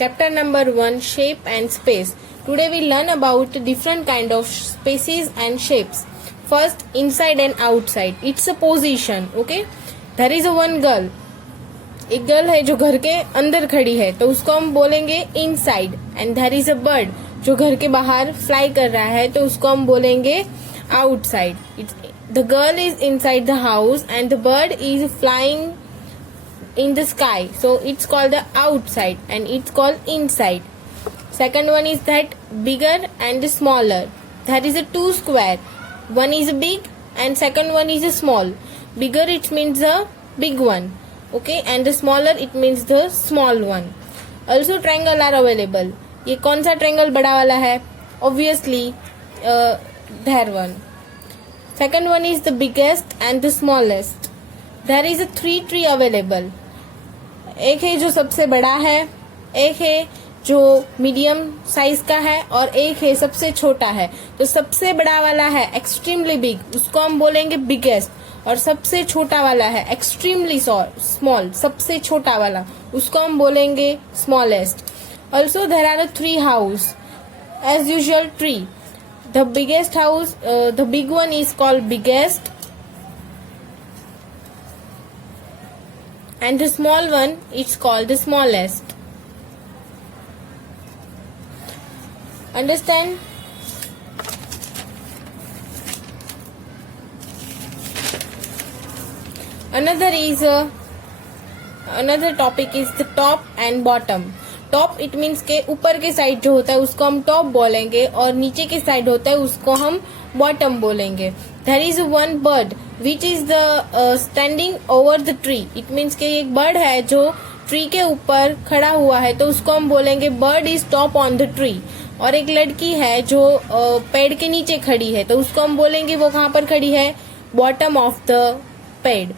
Chapter number 1, Shape and Space. Today we learn about different kind of spaces and shapes. First, inside and outside. It's a position. Okay. There is a one girl. एक girl है जो घर के अंदर खड़ी है तो उसको हम बोलेंगे inside. And there is a bird जो घर के बाहर फ्लाई कर रहा है तो उसको हम बोलेंगे outside. The girl is inside the house and the bird is flying in the sky, so it's called the outside and it's called inside. Second one is that bigger and smaller. There is a two square, one is big and second one is small. Bigger it means the big one, okay, and the smaller it means the small one. Also triangle are available. ये कौन सा triangle बड़ा वाला है? Obviously there one. Second one is the biggest and the smallest. There is a three tree available. एक है जो सबसे बड़ा है, एक है जो मीडियम साइज का है और एक है सबसे छोटा है. तो सबसे बड़ा वाला है एक्सट्रीमली बिग, उसको हम बोलेंगे बिगेस्ट. और सबसे छोटा वाला है एक्सट्रीमली स्मॉल, सबसे छोटा वाला, उसको हम बोलेंगे smallest. Also there are 3 house as usual tree. The biggest house, the big one is called biggest and the small one it's called the smallest. Understand? Another topic is the top and bottom. Top it means के ऊपर के side जो होता है उसको हम top बोलेंगे और नीचे के साइड होता है उसको हम बॉटम बोलेंगे. There is one bird which is the standing over the tree. It means के एक बर्ड है जो ट्री के ऊपर खड़ा हुआ है तो उसको हम बोलेंगे bird is top on the tree. और एक लड़की है जो पेड़ के नीचे खड़ी है तो उसको हम बोलेंगे वो कहाँ पर खड़ी है? बॉटम ऑफ द पेड़.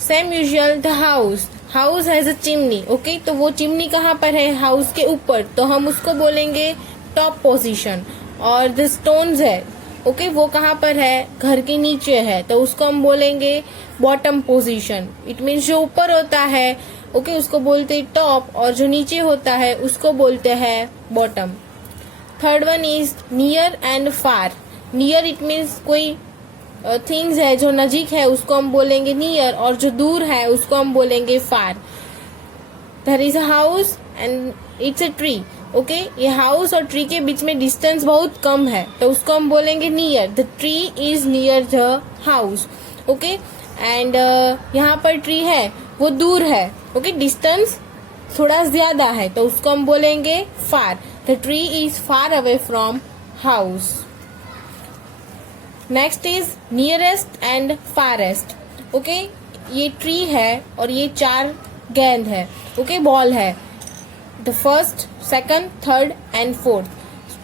Same usual the house. House has a chimney. Okay, तो वो चिमनी कहाँ पर है? हाउस के ऊपर, तो हम उसको बोलेंगे टॉप पोजीशन. और द स्टोन्स है, ओके, वो कहाँ पर है? घर के नीचे है, तो उसको हम बोलेंगे बॉटम पोजीशन. इट मीन्स जो ऊपर होता है, ओके, उसको बोलते हैं टॉप और जो नीचे होता है उसको बोलते हैं bottom. Third one is near and far. Near it means कोई थिंग्स है जो नजीक है उसको हम बोलेंगे नियर और जो दूर है उसको हम बोलेंगे far. There is a house and it's a tree. Okay, ये हाउस और ट्री के बीच में डिस्टेंस बहुत कम है तो उसको हम बोलेंगे near. The tree is near the house. Okay, and यहाँ पर ट्री है वो दूर है. ओके, डिस्टेंस थोड़ा ज्यादा है तो उसको हम बोलेंगे far. The tree is far away from house. Next is nearest and farest. Okay, ये ट्री है और ये 4 गेंद है. ओके, बॉल है. The first, second, third and fourth.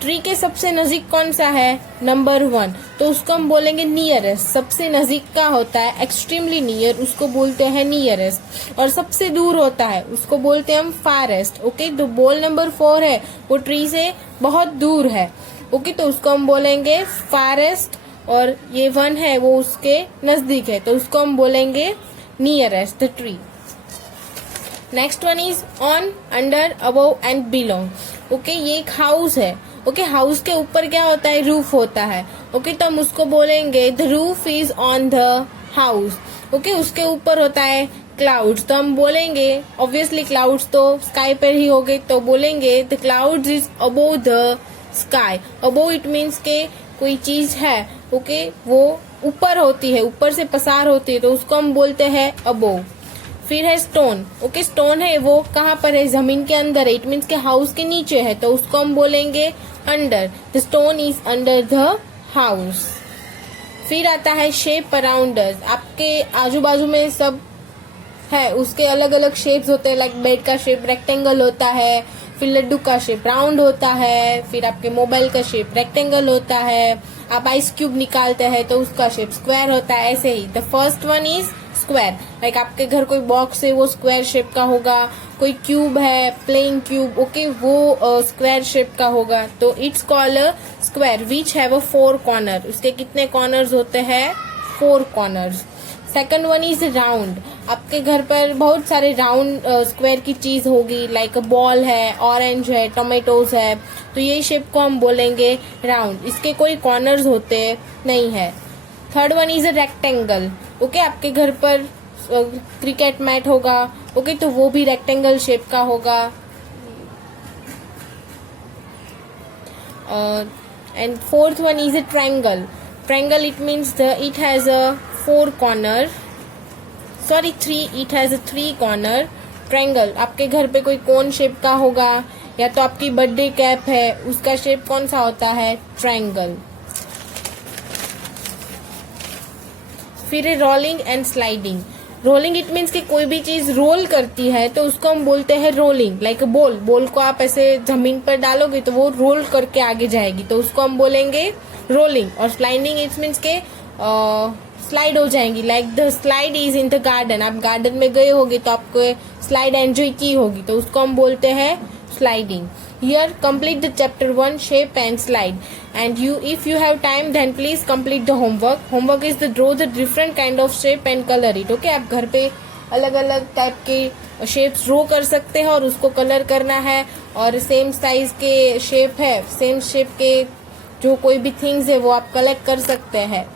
Tree के सबसे नजीक कौन सा है? नंबर 1, तो उसको हम बोलेंगे नियरेस्ट. सबसे नजीक का होता है एक्सट्रीमली नियर, उसको बोलते हैं नियरेस्ट. और सबसे दूर होता है उसको बोलते हैं हम फारेस्ट. ओके, तो बॉल नंबर 4 है वो ट्री से बहुत दूर है. ओके, तो उसको हम बोलेंगे फारेस्ट. और ये 1 है वो उसके नजदीक है तो उसको हम बोलेंगे nearest the tree. Next one is on, under, above and below. Okay, ये एक हाउस है. ओके, हाउस के ऊपर क्या होता है? रूफ होता है. ओके, तो हम उसको बोलेंगे the roof is on the house. Okay, उसके ऊपर होता है क्लाउड्स, तो हम बोलेंगे ऑब्वियसली क्लाउड्स तो स्काई पर ही हो गए तो बोलेंगे the clouds is above the sky. Above it means के कोई चीज है, ओके, वो ऊपर होती है, ऊपर से पसार होती है तो उसको हम बोलते हैं अबोव. फिर है स्टोन. ओके, स्टोन है वो कहाँ पर है? जमीन के अंदर है. इट मीन्स के हाउस के नीचे है तो उसको हम बोलेंगे under. The stone is under the house. फिर आता है शेप अराउंड अस. आपके आजू बाजू में सब है, उसके अलग अलग शेप्स होते हैं. लाइक बेड का शेप रेक्टेंगल होता है, फिर लड्डू का शेप राउंड होता है, फिर आपके मोबाइल का शेप रेक्टेंगल होता है. आप आइस क्यूब निकालते हैं तो उसका शेप स्क्वायर होता है. ऐसे ही the first one is square. Like आपके घर कोई बॉक्स है वो स्क्वायर शेप का होगा. कोई क्यूब है, प्लेन क्यूब, ओके, वो स्क्वायर शेप का होगा. तो it's called square which have a 4 corner. उसके कितने कॉर्नर्स होते हैं? 4 corners. Second one is round. आपके घर पर बहुत सारे राउंड स्क्वायर की चीज होगी, लाइक बॉल है, ऑरेंज है, टोमेटोज है, तो ये शेप को हम बोलेंगे राउंड। इसके कोई कॉर्नर्स होते नहीं है। Third one is a rectangle. Okay, आपके घर पर क्रिकेट मैट होगा, ओके, तो वो भी रेक्टेंगल शेप का होगा। And fourth one is a triangle. Triangle it means it has a four corner, sorry three, it has a three corner। Triangle आपके घर पे कोई कोन शेप का होगा, या तो आपकी बर्थडे कैप है उसका शेप कौन सा होता है, ट्रायंगल। फिर है rolling and sliding. Rolling it means कि कोई भी चीज रोल करती है तो उसको हम बोलते हैं रोलिंग। लाइक बॉल को आप ऐसे जमीन पर डालोगे तो वो रोल करके आगे जाएगी, तो उसको हम बोलेंगे रोलिंग। और स्लाइडिंग इट मीन्स के स्लाइड हो जाएंगी, like the slide is in the garden. आप गार्डन में गए होगे तो आपको स्लाइड एंजॉय की होगी, तो उसको हम बोलते हैं sliding. Here complete the chapter 1 shape and slide, and if you have time then please complete the homework। Homework is to draw the different kind of shape and color it। Okay, आप घर पे अलग अलग type के shapes draw कर सकते हैं और उसको कलर करना है। और सेम साइज के शेप है, सेम शेप के जो कोई भी थिंग्स है वो आप कलेक्ट कर सकते हैं।